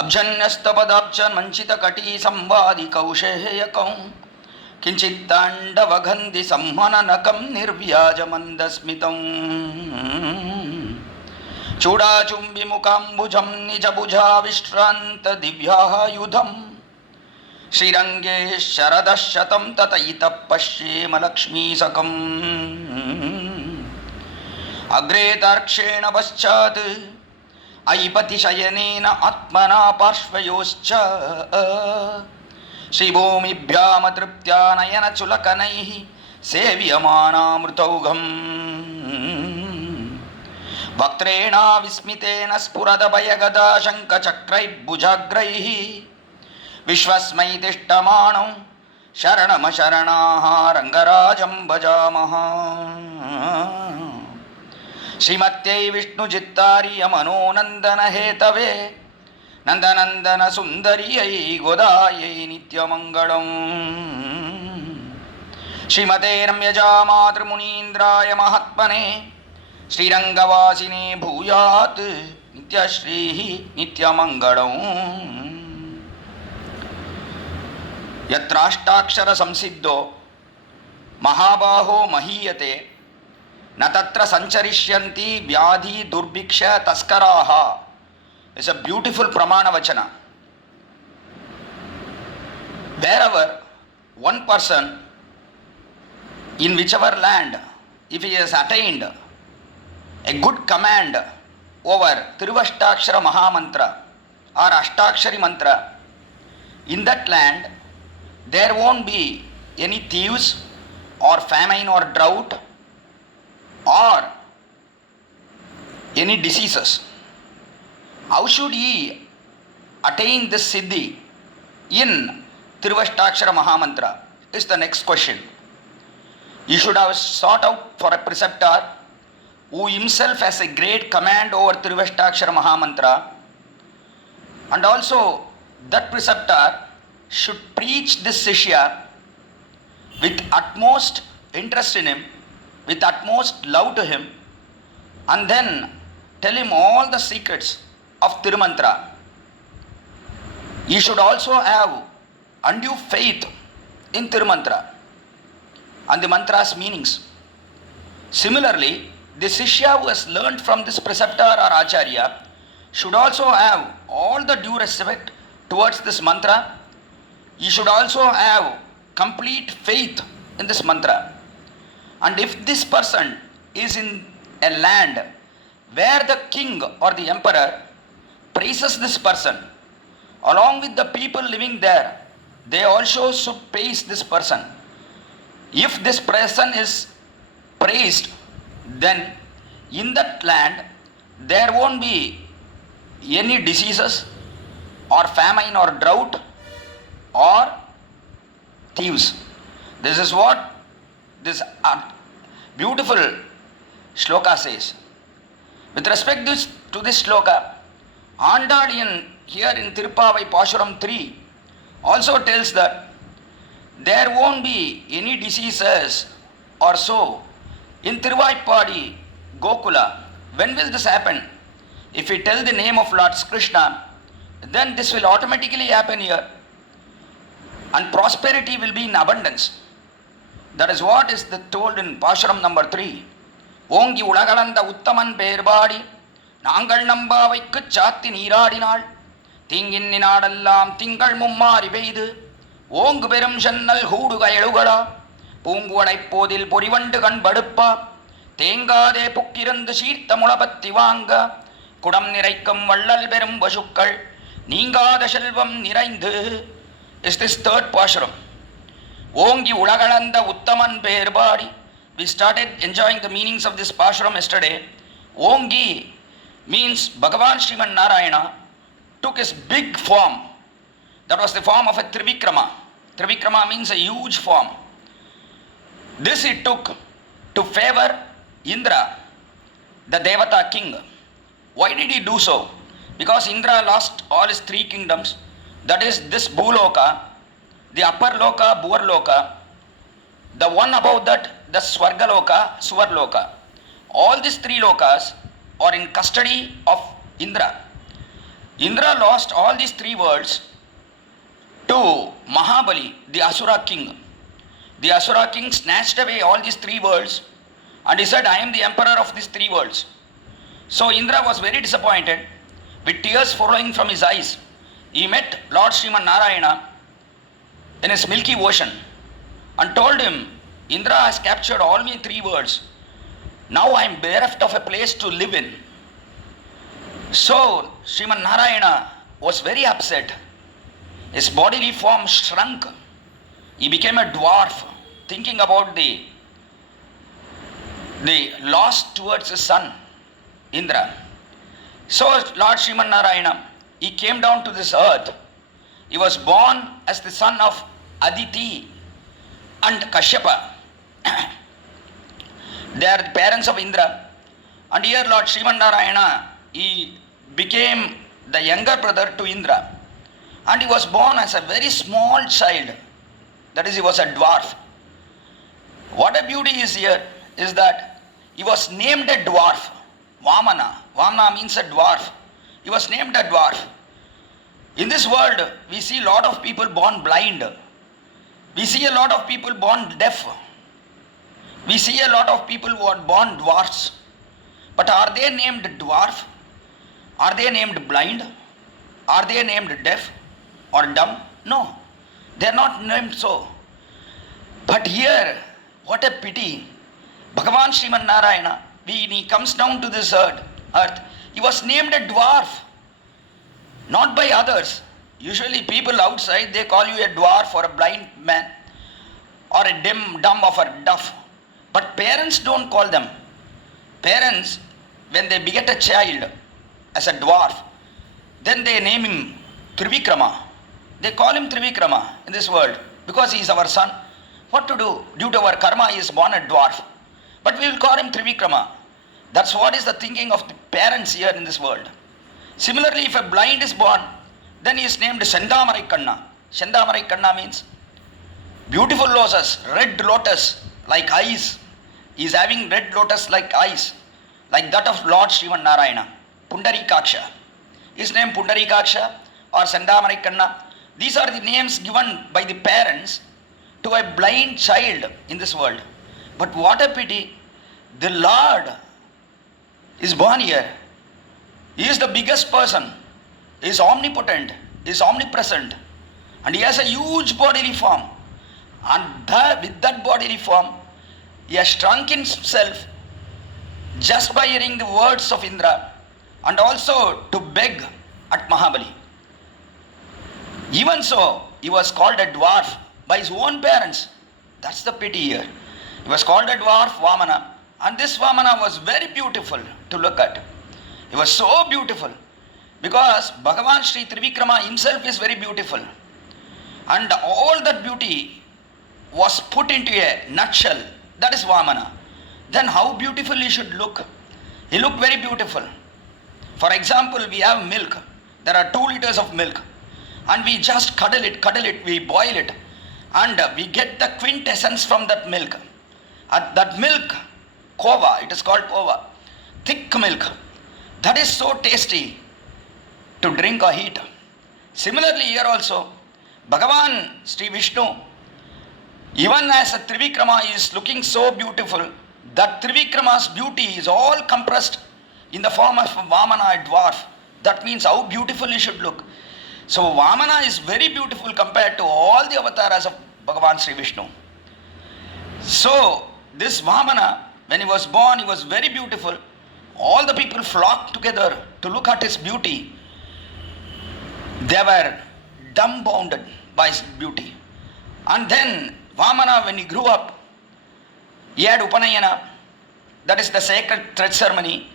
अब्जन्यस्तपदाब्जन मंचित कटी संवादि कौशेयकं किंचित्तांडवगंधि संहननकं निर्व्याज मंदस्मितं चूडाचुंबि मुकाम्बुजं निजभुजा विश्रांत दिव्यायुधं श्रीरंगे शरदशतं ततयितः पश्येम लक्ष्मीसकम् अग्रे तर्क्षेण पश्चात् ऐपतिशयनेन आत्मना पार्श्वयोश्च श्रीभूमिभ्याम तृप्त्या नयनचुलकनैः सेव्यमानामृतौघम् वक्त्रेणा विस्मितेन स्फुरदभयगदा शङ्खचक्रैर्भुजाग्रैः विश्वस्मै तिष्ठमाणौ शरणमशरणाः रङ्गराजं भजामः श्रीमत्यै विष्णुचित्तार्य मनोनन्दन हेतवे नन्दनन्दन सुन्दर्यै गोदायै नित्यमङ्गलम् श्रीमते रम्यजा मातृमुनीन्द्राय महात्मने श्रीरङ्गवासिने भूयात् नित्यश्रीः नित्यमङ्गलम् यत्राष्टाक्षर संसिद्धो महाबाहो महीयते न तत्र संचरिष्यन्ति व्याधि दुर्भिक्ष तस्कराः. It's a beautiful pramana vachana. Wherever one person in whichever land, if he has attained a good command over Tiruvashtakshara Mahamantra or Ashtakshari Mantra, in that land there won't be any thieves or famine or drought or any diseases. How should he attain this siddhi in Tiruvashtakshara Mahamantra is the next question. He should have sought out for a preceptor who himself has a great command over Tiruvashtakshara Mahamantra, and also that preceptor should preach this Shishya with utmost interest in him, with utmost love to him, and then tell him all the secrets of Tirumantra. He should also have undue faith in Tirumantra and the mantra's meanings. Similarly, the Shishya who has learned from this preceptor or Acharya should also have all the due respect towards this mantra. He should also have complete faith in this mantra. And if this person is in a land where the king or the emperor praises this person, along with the people living there, they also should praise this person. If this person is praised, then in that land there won't be any diseases or famine or drought or thieves. This is what this beautiful shloka says. With respect to this shloka, Andalian here in Tiruppavai Pashuram 3 also tells that there won't be any diseases or so in Tiruvaipadi Gokula. When will this happen? If we tell the name of Lord Krishna, then this will automatically happen here, and prosperity will be in abundance. That is what is told in Pashuram number 3. ஓங்கி உலகளந்த உத்தமன் பேர்பாடி நாங்கள் நம்பாவைக்கு சாத்தி நீராடினாள் தீங்கின் நாடெல்லாம் திங்கள் மும்மாறி பெய்து ஓங்கு பெரும் சென்னல் கூடுக எழுகளா பூங்குவடை போதில் பொறிவண்டு கண் படுப்பா தேங்காதே புக்கிருந்து சீர்த்த முளபத்தி வாங்க குடம் நிறைக்கும் வள்ளல் பெரும் பசுக்கள் நீங்காத செல்வம் நிறைந்து. Is this third Pashuram. ஓங்கி உலகளந்த உத்தமன் பேர்பாடி. We started enjoying the meanings of this Pashuram yesterday. Ongi means Bhagavan Sriman Narayana took his big form. That was the form of a Trivikrama. Trivikrama means a huge form. This he took to favor Indra, the Devata king. Why did he do so? Because Indra lost all his 3 kingdoms. That is this Bhuloka, the upper Loka, Bhuvarloka, the one above that, the Swargaloka, Suvarloka. All these 3 lokas are in custody of Indra. Indra lost all these three worlds to Mahabali, the Asura king. The Asura king snatched away all these three worlds and he said, I am the emperor of these three worlds. So Indra was very disappointed, with tears flowing from his eyes. He met Lord Sriman Narayana in his milky ocean and told him, Indra has captured all my three worlds. Now I am bereft of a place to live in. So Sriman Narayana was very upset. His bodily form shrunk. He became a dwarf, thinking about the loss towards his son, Indra. So Lord Sriman Narayana, he came down to this earth. He was born as the son of Aditi and Kashyapa. They are the parents of Indra. And here Lord Sriman Narayana, he became the younger brother to Indra. And he was born as a very small child. That is, he was a dwarf. What a beauty is here is that he was named a dwarf. Vamana. Vamana means a dwarf. He was named a dwarf. In this world, we see a lot of people born blind. We see a lot of people born deaf. We see a lot of people who are born dwarfs. But are they named dwarf? Are they named blind? Are they named deaf or dumb? No. They are not named so. But here, what a pity. Bhagavan Sriman Narayana, when he comes down to this earth, he was named a dwarf. Not by others. Usually people outside, they call you a dwarf or a blind man or a dumb or a deaf. But parents don't call them. Parents, when they beget a child as a dwarf, then they name him Trivikrama. They call him Trivikrama in this world because he is our son. What to do? Due to our karma, he is born a dwarf. But we will call him Trivikrama. That's what is the thinking of the parents here in this world. Similarly, if a blind is born, then he is named Sendamarai Kanna. Sendamarai Kanna means beautiful lotus, red lotus like eyes. He is having red lotus like eyes, like that of Lord Sriman Narayana. Pundarikaksha. His name Pundarikaksha or Sendamarai Kanna. These are the names given by the parents to a blind child in this world. But what a pity, the Lord is born here. He is the biggest person. He is omnipotent. He is omnipresent. And he has a huge bodily form. And with that bodily form, he has shrunk himself just by hearing the words of Indra and also to beg at Mahabali. Even so, he was called a dwarf by his own parents. That's the pity here. He was called a dwarf, Vamana, and this Vamana was very beautiful to look at. He was so beautiful because Bhagavan Sri Trivikrama himself is very beautiful. And all that beauty was put into a nutshell. That is Vamana. Then how beautiful he should look. He looked very beautiful. For example, we have milk. There are 2 liters of milk. And we just cuddle it, we boil it. And we get the quintessence from that milk. That milk, kova, it is called kova. Thick milk. That is so tasty to drink or eat. Similarly here also, Bhagavan Sri Vishnu, even as a Trivikrama is looking so beautiful, that Trivikrama's beauty is all compressed in the form of Vamana, a dwarf. That means how beautiful he should look. So Vamana is very beautiful compared to all the avatars of Bhagavan Sri Vishnu. So this Vamana, when he was born, he was very beautiful. All the people flocked together to look at his beauty. They were dumbfounded by his beauty. And then Vamana, when he grew up, he had Upanyasam, that is the sacred thread ceremony.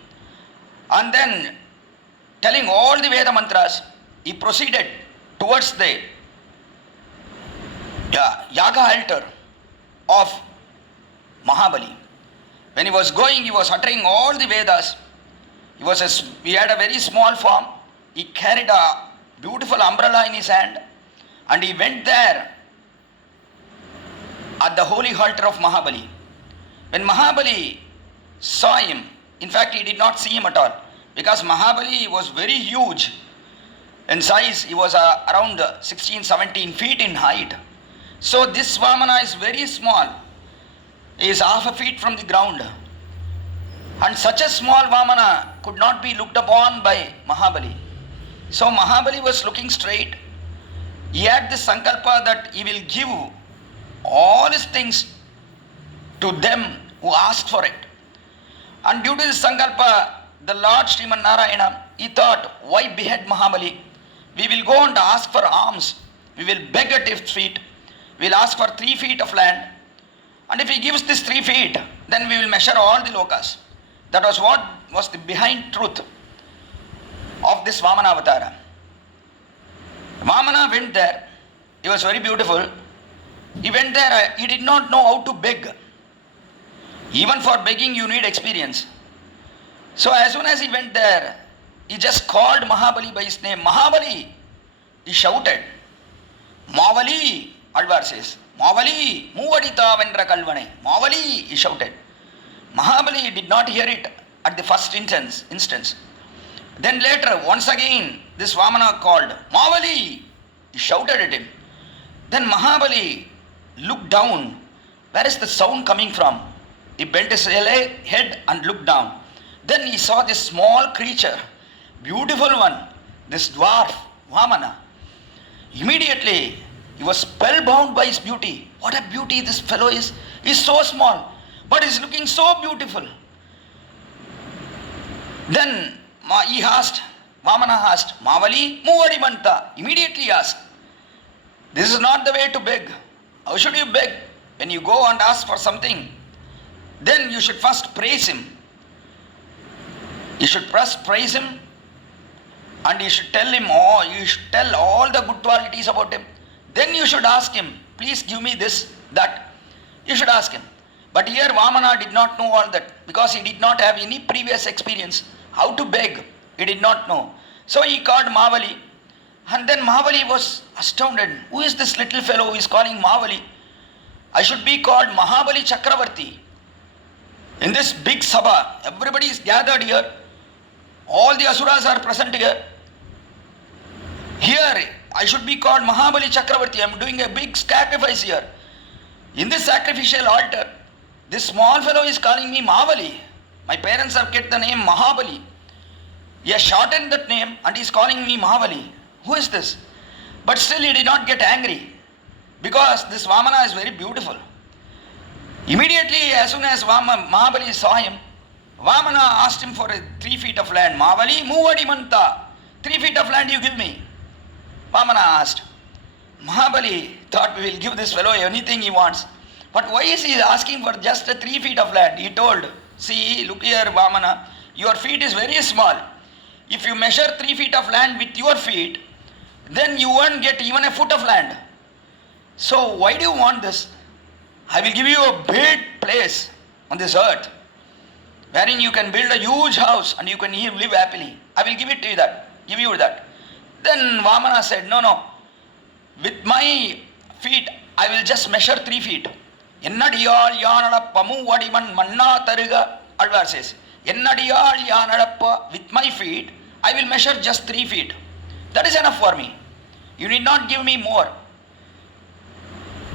And then telling all the Veda mantras, he proceeded towards the Yaga altar of Mahabali. When he was going, he was uttering all the Vedas. He had a very small form. He carried a beautiful umbrella in his hand and he went there at the holy altar of Mahabali. When Mahabali saw him, in fact he did not see him at all because Mahabali was very huge. In size, he was around 16, 17 feet in height. So this Vamana is very small. He is half a feet from the ground. And such a small Vamana could not be looked upon by Mahabali. So Mahabali was looking straight. He had this sankalpa that he will give all his things to them who asked for it. And due to this sankalpa, the Lord Sriman Narayana, he thought, why behead Mahabali? We will go and ask for alms. We will beg at his feet. We will ask for 3 feet of land. And if he gives this 3 feet, then we will measure all the lokas. That was what was the behind truth of this Vamana Avatara. Vamana went there. He was very beautiful. He went there. He did not know how to beg. Even for begging, you need experience. So as soon as he went there, he just called Mahabali by his name. Mahabali! He shouted. Mavali, Alvar says. Mavali, Muvadita Vendra Kalvane. Mavali, he shouted. Mahabali did not hear it at the first instance. Then later, once again, this Vamana called. Mavali! He shouted at him. Then Mahabali looked down. Where is the sound coming from? He bent his head and looked down. Then he saw this small creature, beautiful one, this dwarf, Vamana. Immediately, he was spellbound by his beauty. What a beauty this fellow is. He is so small, but he is looking so beautiful. Then he asked, Vamana asked, Mavali, Muvadi Manta. Immediately he asked, this is not the way to beg. How should you beg? When you go and ask for something, then you should first praise him. You should first praise him, and you should tell him, you should tell all the good qualities about him. Then you should ask him, please give me this, that. You should ask him. But here Vamana did not know all that, because he did not have any previous experience. How to beg, he did not know. So he called Mavali, and then Mavali was astounded. Who is this little fellow who is calling Mavali? I should be called Mahabali Chakravarti. In this big sabha, everybody is gathered here. All the asuras are present here. Here, I should be called Mahabali Chakravarti. I am doing a big sacrifice here. In this sacrificial altar, this small fellow is calling me Mahavali. My parents have kept the name Mahabali. He has shortened that name and he is calling me Mahavali. Who is this? But still he did not get angry, because this Vamana is very beautiful. Immediately, as soon as Mahabali saw him, Vamana asked him for 3 feet of land. Mavali, Muvadi Manta. 3 feet of land you give me. Vamana asked. Mahabali thought, we will give this fellow anything he wants. But why is he asking for just 3 feet of land? He told, see, look here Vamana, your feet is very small. If you measure 3 feet of land with your feet, then you won't get even a foot of land. So why do you want this? I will give you a big place on this earth, wherein you can build a huge house and you can live happily. I will give you that. Then Vamana said, no. With my feet, I will just measure 3 feet. Ennadiyal yanadappa muvadiman manna taruga, Alvar says. Ennadiyal yanadappa, with my feet, I will measure just 3 feet. That is enough for me. You need not give me more.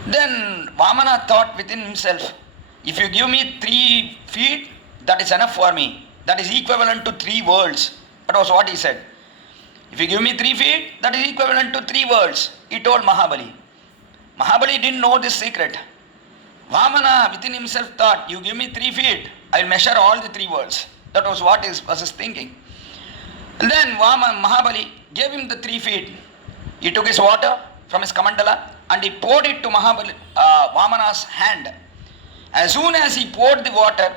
Then Vamana thought within himself, if you give me 3 feet, that is enough for me. That is equivalent to 3 worlds. That was what he said. If you give me 3 feet, that is equivalent to 3 worlds. He told Mahabali. Mahabali didn't know this secret. Vamana within himself thought, you give me 3 feet, I will measure all the 3 worlds. That was what was his thinking. And then Mahabali gave him the 3 feet. He took his water from his kamandala and he poured it to Vamana's hand. As soon as he poured the water,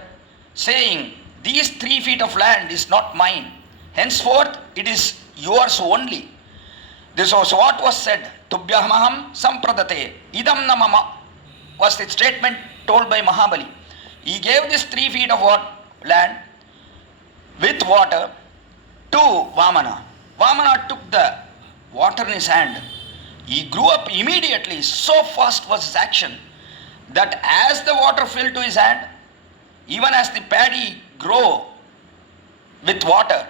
saying, these 3 feet of land is not mine. Henceforth, it is yours only. This was what was said. Tubhyamaham sampradate. Idam namama was the statement told by Mahabali. He gave this 3 feet of land with water to Vamana. Vamana took the water in his hand. He grew up immediately. So fast was his action that as the water fell to his hand, even as the paddy grew with water,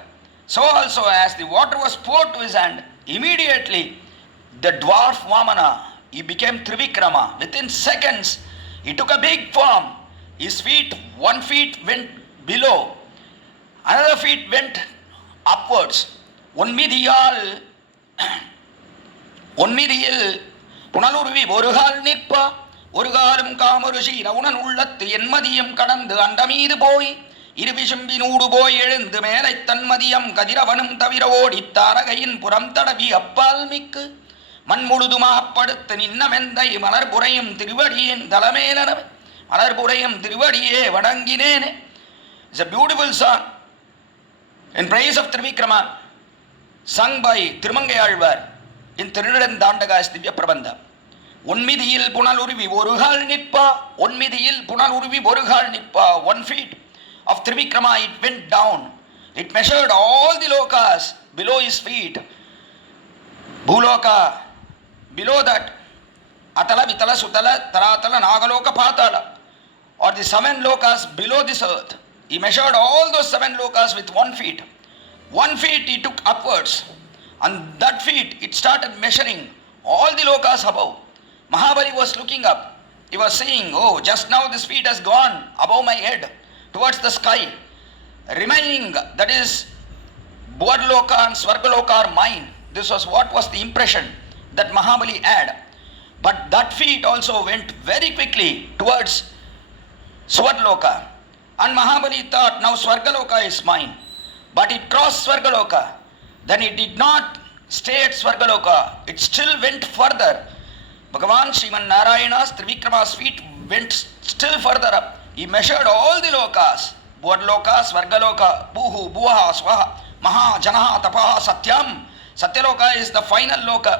so also as the water was poured to his hand, Immediately, the dwarf Vamana, he became Trivikrama. Within seconds, he took a big form. His feet, 1 feet went below, another feet went upwards. ஒன்மிதியால் புனலுருவி ஒருகால் நிற்பா ஒரு காலும் காமருஷி ரவுணன் உள்ளத்து என்மதியம் கடந்து அண்டமீது போய் இருவிசும்பினூடு போய் எழுந்து மேலை தன்மதியம் கதிரவனும் தவிர ஓடி தாரகையின் புறம் தடவி அப்பால் மிக்கு மண் முழுதுமாப்படுத்து நின்னமெந்தை மலர்புறையும் திருவடியின் தலைமேலனவை மலர்புறையும் திருவடியே வணங்கினேனே. It's a beautiful song in praise of Trivikrama, sung by Tirumangayalvar in Tirunelantandaga's Divya Prabandha. ஒன்மிதியில் புனலுருவி ஒருகால் நிற்பா ஒன்மிதியில் புனலுருவி ஒருகால் நிற்பா 1 feet of Trivikrama, it went down. It measured all the lokas below his feet. Bhuloka, below that, Atala, Vitala, Sutala, Taratala, Nagaloka, Patala, or the 7 lokas below this earth. He measured all those 7 lokas with 1 feet. 1 feet he took upwards, and that feet it started measuring all the lokas above. Mahabali was looking up. He was saying, oh, just now this feet has gone above my head towards the sky. Remaining, that is, Bhuvarloka and Swargaloka are mine. This was what was the impression that Mahabali had. But that feet also went very quickly towards Swargaloka. And Mahabali thought, now Swargaloka is mine. But it crossed Swargaloka. Then it did not stay at Swargaloka. It still went further. Bhagavan Sriman Narayana's Trivikrama's feet went still further up. He measured all the lokas. Bhuvarloka, Swargaloka, Bhuhu, Bhuaha, Swaha, Maha, Janaha, Tapaha, Satyam. Satyaloka is the final loka.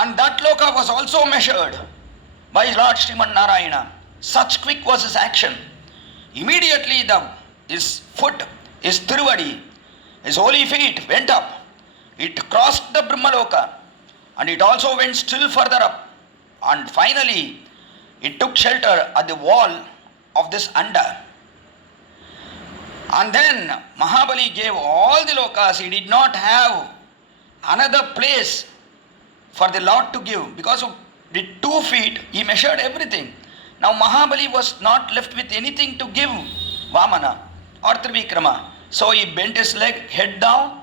And that loka was also measured by Lord Sriman Narayana. Such quick was his action. Immediately his foot, his Tiruvadi, his holy feet went up. It crossed the Brahmaloka, and it also went still further up. And finally, it took shelter at the wall of this Anda. And then Mahabali gave all the lokas. He did not have another place for the Lord to give. Because of the 2 feet, he measured everything. Now Mahabali was not left with anything to give Vamana or Trivikrama. So he bent his leg, head down,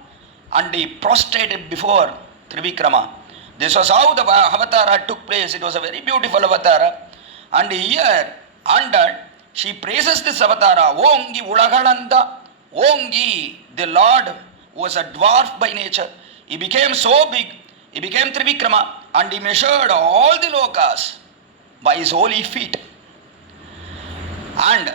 and he prostrated before Trivikrama. This was how the avatara took place. It was a very beautiful avatara. And here, under, she praises this avatara. Ongi Ulagalanda. Ongi, the Lord, was a dwarf by nature. He became so big, he became Trivikrama, and he measured all the lokas by his holy feet. And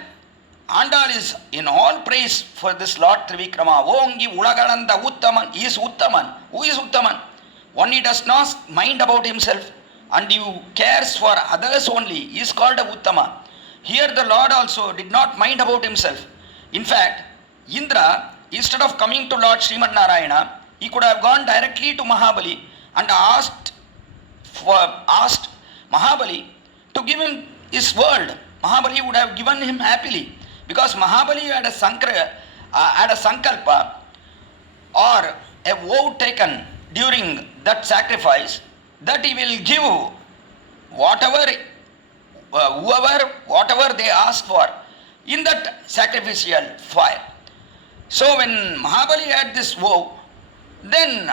Andal is in all praise for this Lord Trivikrama. Ongi Ulagalanda Uttaman. He is Uttaman. Who is Uttaman? One he does not mind about himself and he cares for others only. He is called a Uttama. Here the Lord also did not mind about himself. In fact, Indra, instead of coming to Lord Sriman Narayana, he could have gone directly to Mahabali and asked Mahabali to give him his world. Mahabali would have given him happily, because Mahabali had a sankalpa or a vow taken during that sacrifice that he will give whatever they ask for in that sacrificial fire. So when Mahabali had this vow, then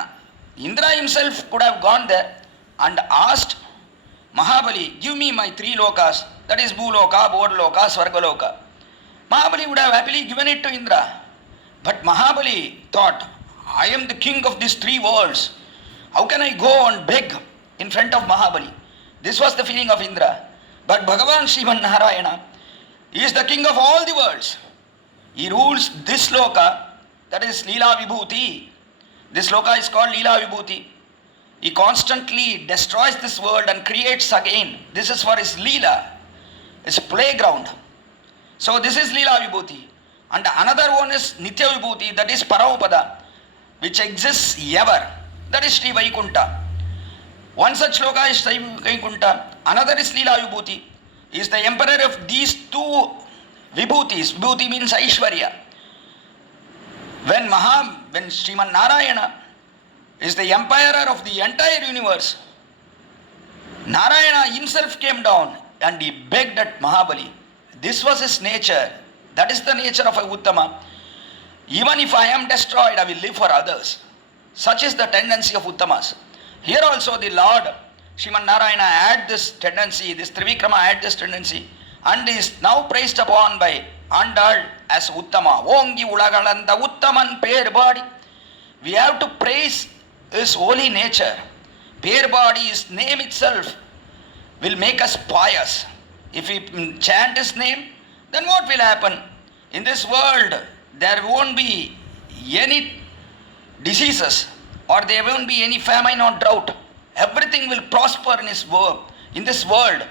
Indra himself could have gone there and asked Mahabali, give me my 3 lokas, that is Bhuloka, Bhuvarloka, Swargaloka. Mahabali would have happily given it to Indra. But Mahabali thought, I am the king of these 3 worlds. How can I go and beg in front of Mahabali? This was the feeling of Indra. But Bhagavan Sriman Narayana, he is the king of all the worlds. He rules this loka, that is Leela Vibhuti. This loka is called Leela Vibhuti. He constantly destroys this world and creates again. This is for his Leela, his playground. So this is Leela Vibhuti. And another one is Nitya Vibhuti, that is Paramapada, which exists ever. That is Sri Vaikunta. One such loka is Sri Vaikunta. Another is Leela Vibhuti. He is the emperor of these 2 Vibhutis. Vibhuti means Aishwarya. When Sriman Narayana is the emperor of the entire universe. Narayana himself came down and he begged at Mahabali. This was his nature. That is the nature of a Uttama. Even if I am destroyed, I will live for others. Such is the tendency of Uttamas. Here also the Lord Sriman Narayana had this tendency, this Trivikrama had this tendency, and is now praised upon by Andal as Uttama. Ongi Ulagalanda Uttaman Perbadi. We have to praise his holy nature. Perbadi, his name itself, will make us pious. If we chant his name, then what will happen? In this world, there won't be any diseases, or there won't be any famine or drought. Everything will prosper in his world, in this world,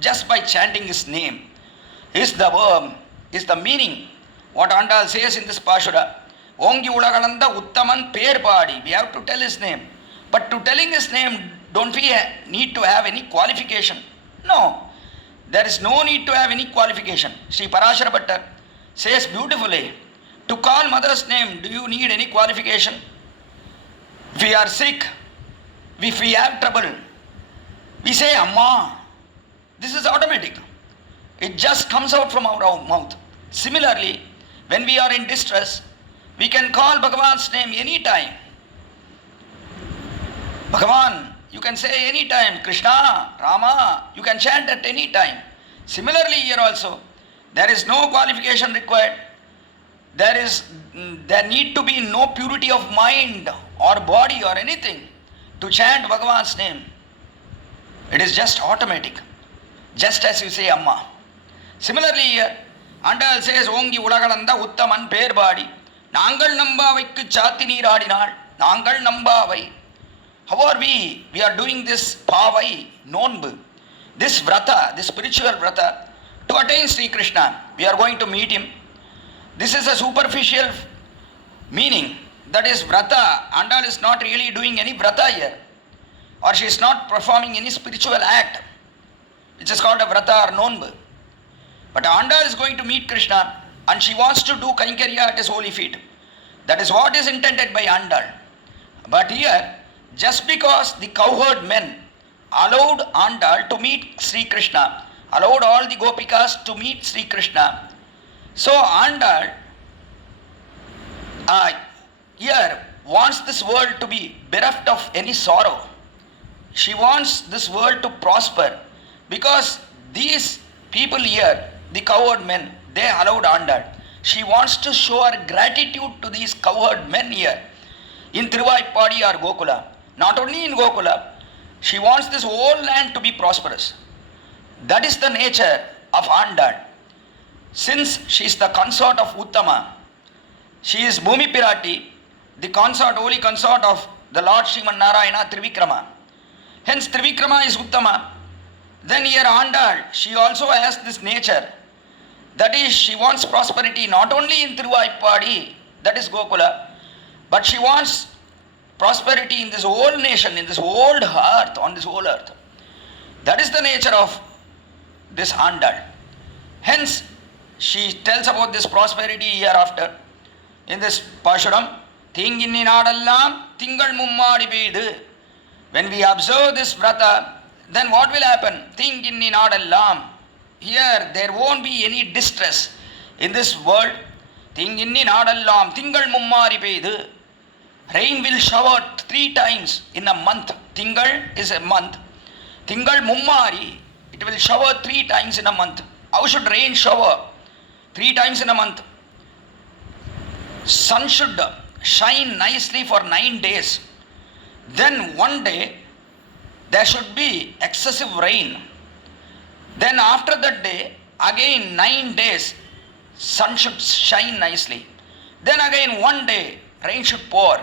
just by chanting his name. Is the verb, is the meaning. What Andal says in this Pashura, Ongi Ulagalanda Uttaman Perbadi. We have to tell his name. But to telling his name, don't we need to have any qualification? No. There is no need to have any qualification. Sri Parashara Bhattar says beautifully, to call mother's name, do you need any qualification? If we are sick, if we have trouble, we say Amma. This is automatic. It just comes out from our mouth. Similarly, when we are in distress, we can call Bhagavan's name anytime. Bhagavan, you can say anytime. Krishna, Rama, you can chant at any time. Similarly here also, there is no qualification required. There need to be no purity of mind or body or anything to chant Bhagavan's name. It is just automatic. Just as you say Amma. Similarly here, Andal says Ongi Ulagalanda Uttaman Perbadi. Nangal Nambavaikku Chati Neeradinal. Nangal Nambavai. How are we? We are doing this Pavai, Nonbu. This Vrata, this spiritual Vrata, to attain Sri Krishna. We are going to meet him. This is a superficial meaning. That is Vrata. Andal is not really doing any Vrata here. Or she is not performing any spiritual act, which is called a Vrata or Nonbu. But Andal is going to meet Krishna and she wants to do Kaikarya at his holy feet. That is what is intended by Andal. But here, just because the cowherd men allowed Andal to meet Sri Krishna, allowed all the Gopikas to meet Sri Krishna, so Andal here wants this world to be bereft of any sorrow. She wants this world to prosper because these people here, the cowherd men, they allowed Andal. She wants to show her gratitude to these cowherd men here in Tiruppavai or Gokula. Not only in Gokula, she wants this whole land to be prosperous. That is the nature of Andal. Since she is the consort of Uttama, she is Bhumi Pirati, the consort, holy consort of the Lord Sriman Narayana Trivikrama. Hence Trivikrama is Uttama. Then here Andal, she also has this nature. That is, she wants prosperity not only in Tiruppavai, that is Gokula, but she wants prosperity in this whole nation, in this whole earth, on this whole earth. That is the nature of this Andal. Hence, she tells about this prosperity hereafter in this Pashuram. Thinginni naadallam tingal mummadi peedu. When we observe this vrata, then what will happen? Thinginni naadallam. Here there won't be any distress in this world. Thinginni naadallam tingal mummadi peedu. Rain will shower 3 times in a month. Tingal is a month. Tingal mummari, it will shower 3 times in a month. How should rain shower? 3 times in a month. Sun should shine nicely for 9 days. Then one day there should be excessive rain. Then after that day, again 9 days, sun should shine nicely. Then again one day, rain should pour.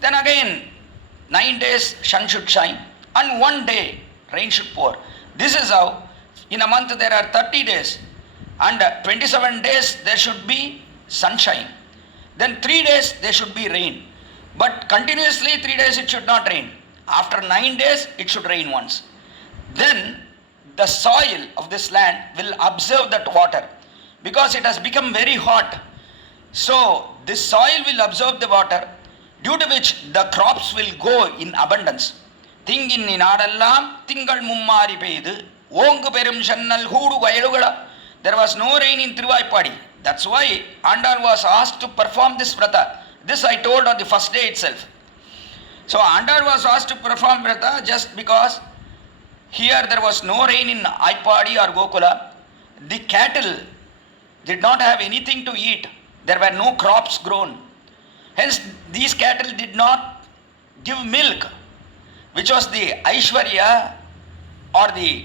Then again 9 days, sun should shine. And one day, rain should pour. This is how in a month there are 30 days. And 27 days there should be sunshine. Then 3 days there should be rain. But continuously 3 days it should not rain. After 9 days it should rain once. Then the soil of this land will absorb that water because it has become very hot. So this soil will absorb the water. due to which the crops will go in abundance. Thingin naadallam tingal mummari peidu ongu perum channal hoodu vayalugala. There was no rain in Tiruppavai. That's why Andal was asked to perform this vrata. This I told on the first day itself. So Andal was asked to perform vrata just because here there was no rain in Aipadi or Gokula. The cattle did not have anything to eat. There were no crops grown. Hence these cattle did not give milk, which was the Aishwarya or the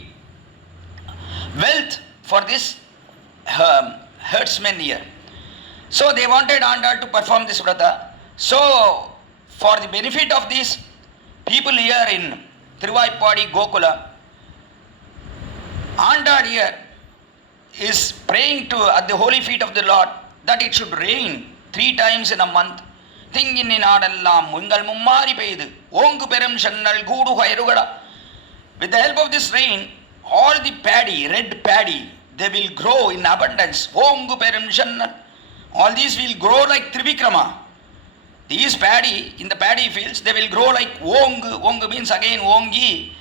wealth for this herdsmen here. So they wanted Andal to perform this vrata. So for the benefit of these people here in Tiruppavai Gokula, Andal here is praying to at the holy feet of the Lord that it should rain 3 times in a month. Thingin naadallam mungal mummari peidu ongu perum channal goodu vayrugala. With the help of this rain, all the paddy, red paddy, they will grow in abundance. Ongu perum channal. All these will grow like Trivikrama. These paddy, in the paddy fields, they will grow like Ongu. Ongu means again Ongi.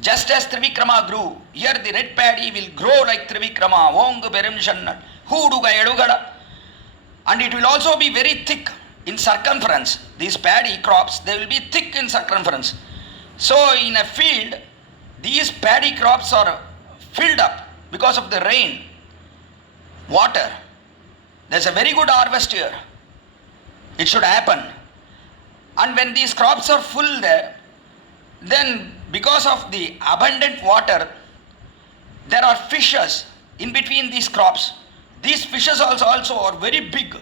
Just as Trivikrama grew, here the red paddy will grow like Trivikrama. Ongu perum channal. Hooduga edugala. And it will also be very thick in circumference. These paddy crops, they will be thick in circumference. So in a field, these paddy crops are filled up because of the rain, water. There's a very good harvest here. It should happen. And when these crops are full there, then because of the abundant water, there are fishes in between these crops. These fishes also are very big.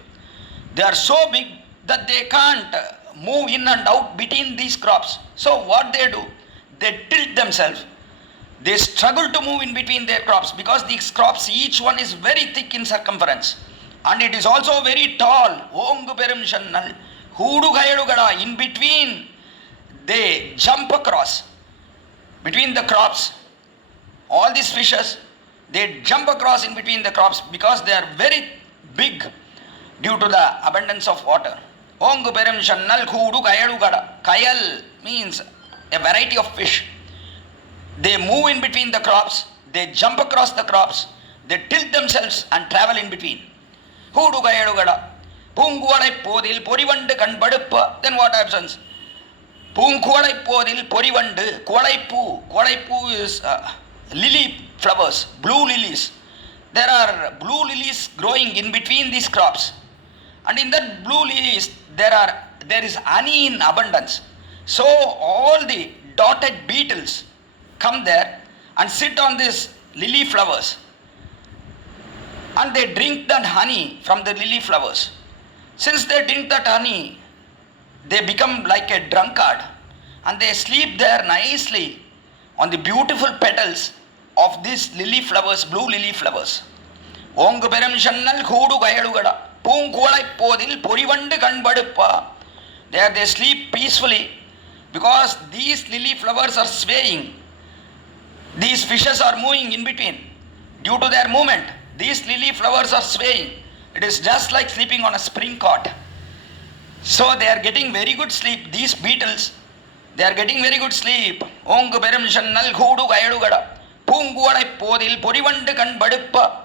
They are so big that they can't move in and out between these crops. So what they do, they tilt themselves. They struggle to move in between their crops because these crops, each one is very thick in circumference. And it is also very tall. Ongu perum channal hoodu gayalugala. In between, they jump across between the crops. All these fishes, they jump across in between the crops because they are very big due to the abundance of water. Ongu perum channal hoodu gayalugala. Kayal means a variety of fish. They move in between the crops, they jump across the crops, they tilt themselves and travel in between. Hooduga edugada. Punguvalai podil porivandu kanpaduppa. Then what happens? Punguvalai podil porivandu kuvalaipu. Kuvalaipu is lily flowers, blue lilies. There are blue lilies growing in between these crops. And in that blue lilies, there is honey in abundance. So all the dotted beetles come there and sit on these lily flowers. And they drink that honey from the lily flowers. Since they drink that honey, they become like a drunkard. And they sleep there nicely on the beautiful petals of these lily flowers, blue lily flowers. Ongu perum channal hoodu gayalugada. Punguvalai podil porivandu kanpaduppa. There they sleep peacefully because these lily flowers are swaying. These fishes are moving in between. Due to their movement, these lily flowers are swaying. It is just like sleeping on a spring cot. So they are getting very good sleep. These beetles, they are getting very good sleep. Ongu perum channal hoodu gayalugada. Punguvalai podil porivandu kanpaduppa.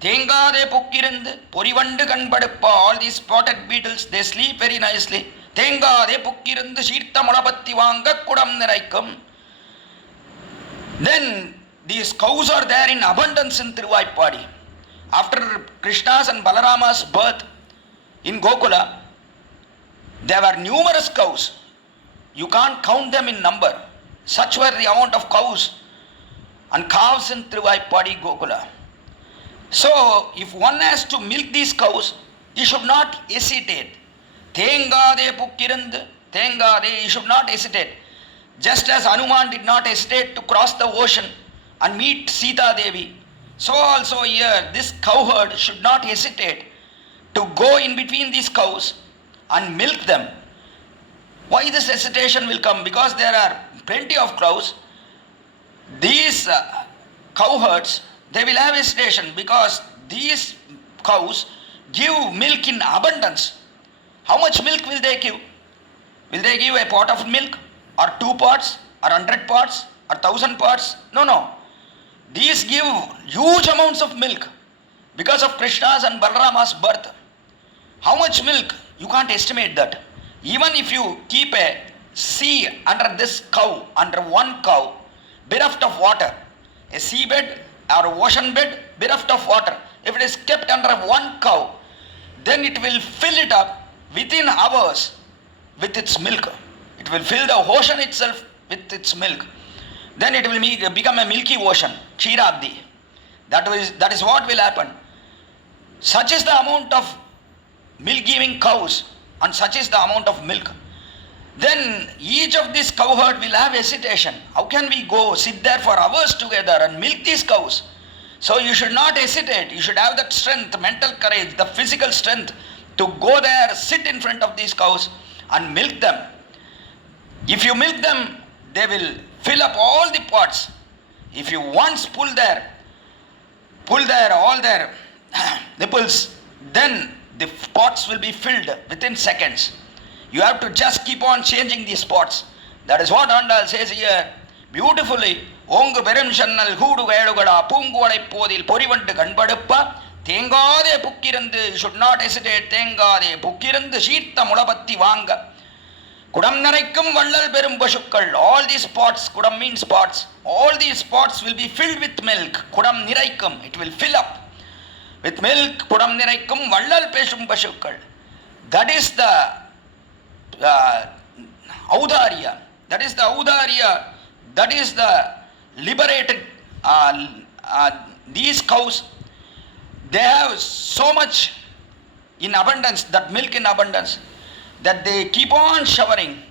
Thengade pukkirundu porivandu kanpaduppa. All these spotted beetles, they sleep very nicely. Thengade pukkirundu sheertha mulapatti vaanga kudam niraikum. Then these cows are there in abundance in Tiruppavai. After Krishna's and Balarama's birth in Gokula, there were numerous cows. You can't count them in number. Such were the amount of cows and calves in Tiruppavai Gokula. So if one has to milk these cows, he should not hesitate. Thengade pukkirundu, thengade, he should not hesitate. Just as Hanuman did not hesitate to cross the ocean and meet Sita Devi, so also here this cowherd should not hesitate to go in between these cows and milk them. Why this hesitation will come? Because there are plenty of cows. These cowherds, they will have hesitation because these cows give milk in abundance. How much milk will they give? Will they give a pot of milk or 2 pots or 100 pots or 1,000 pots? No, no. These give huge amounts of milk because of Krishna's and Balarama's birth. How much milk? You can't estimate that. Even if you keep a sea under this cow, under one cow, bereft of water, a seabed or ocean bed bereft of water, if it is kept under one cow, then it will fill it up within hours with its milk. It will fill the ocean itself with its milk. Then it will become a milky ocean, Ksheerabdi. That is what will happen. Such is the amount of milk giving cows and such is the amount of milk. Then each of these cow herd will have hesitation. How can we go sit there for hours together and milk these cows? So you should not hesitate. You should have that strength, mental courage, the physical strength to go there, sit in front of these cows and milk them. If you milk them, they will fill up all the pots. If you once pull their all their nipples, then the pots will be filled within seconds. You have to just keep on changing these pots. That is what Andal says here beautifully. Ongu perum channal hoodu vedugada poonguvalai podil porivandu kanpaduppa thengade pukkirandu. You should not hesitate. Thengade pukkirandu sheetha mulapatti vaanga kudam naraikkum vallal perum pashukkal. All these pots, kudam means pots, all these pots will be filled with milk. Kudam niraikkum, it will fill up with milk. Kudam niraikkum vallal pesum pashukkal. That is the audarya. That is the audarya. That is the liberated. These cows, they have so much in abundance, that milk in abundance, that they keep on showering.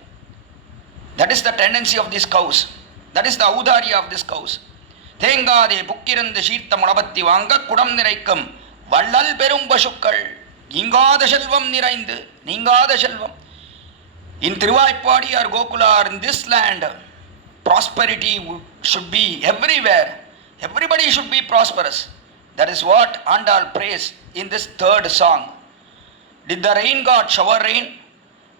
That is the tendency of these cows. That is the audarya of these cows. Thengade pukkirandu sheetha mulapatti vaanga kudam niraikkum vallal perum pashukkal ingada selvam niraindu ningada selvam. In Tiruppavai or Gokula or in this land, prosperity should be everywhere. Everybody should be prosperous. That is what Andal prays in this third song. Did the rain god shower rain?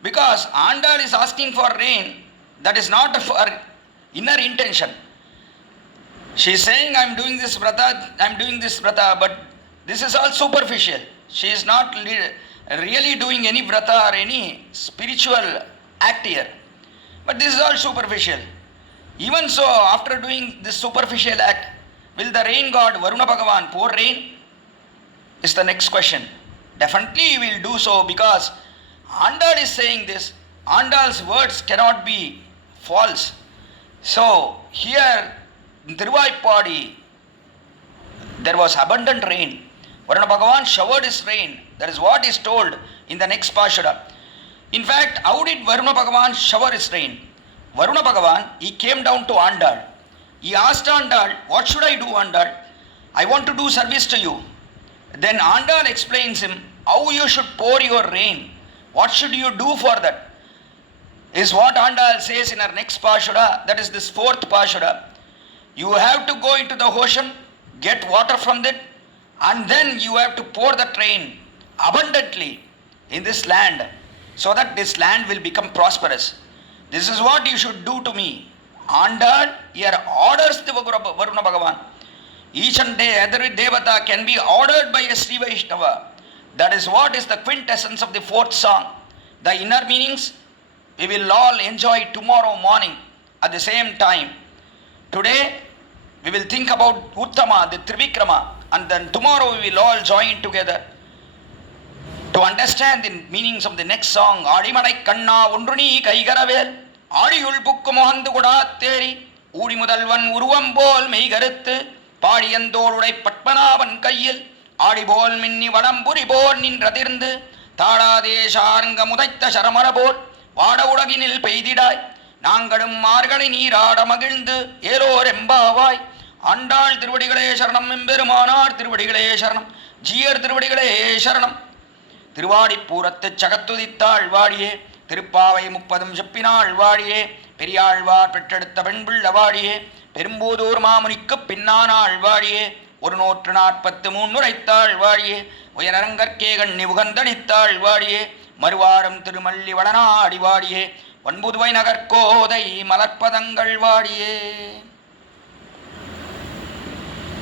Because Andal is asking for rain, that is not for inner intention. She is saying, I am doing this vrata, but this is all superficial. She is not really doing any vrata or any spiritual act here. But this is all superficial. Even so, after doing this superficial act, will the rain god Varuna Bhagavan pour rain? Is the next question. Definitely he will do so, because Andal is saying this. Andal's words cannot be false. So here in Tiruppavai, there was abundant rain. Varuna Bhagavan showered his rain. That is what is told in the next Pashura. In fact, how did Varuna Bhagavan shower his rain? Varuna Bhagavan, he came down to Andal. He asked Andal, what should I do, Andal? I want to do service to you. Then Andal explains him how you should pour your rain. What should you do for that? Is what Andal says in our next Pashura, that is this fourth Pashura. You have to go into the ocean, get water from it, and then you have to pour that rain abundantly in this land, so that this land will become prosperous. This is what you should do to me. Andal here orders the Varuna Bhagavan. Each and every devata can be ordered by a Sri Vaishnava. That is what is the quintessence of the fourth song. The inner meanings we will all enjoy tomorrow morning at the same time. Today we will think about Uttama, the Trivikrama, and then tomorrow we will all join together to understand the meanings of the next song. Adimadai Kanna Undruni Kaigaravel Adiyul Pukku Mohandu Gudatteri Udi Mudalvan Uruvam Bol Meigaruthu Padiyandoludai Patmanavan Kaiyil Adibol Minni Vadamburi Bol Nindrathirndu Thadadesharanga Mudaitha Sharamara Bol Vadaudaginil Peididai Nangadum Margani Neerada Magilndu Elo Rembavai Andal Tiruvadigalai Sharanam Emberumanar Tiruvadigalai Sharanam Jeer Tiruvadigalai Sharanam திருவாடிப்பூரத்து சகத்துதித்தாள் வாடியே Thiruppavai 30 செப்பினாள் வாடியே Periyazhwar பெற்றெடுத்த பெண்பிள்ள வாடியே பெரும்பூதூர் மாமுனிக்கு பின்னானாள் வாடியே 143 உரைத்தாள் வாடியே உயரங்கற்கே கண்ணி உகந்தடித்தாள் வாடியே மறுவாரம் திருமல்லி வளனாடி வாடியே ஒன்புதுவை நகர்கோதை மலர்ப்பதங்கள் வாடியே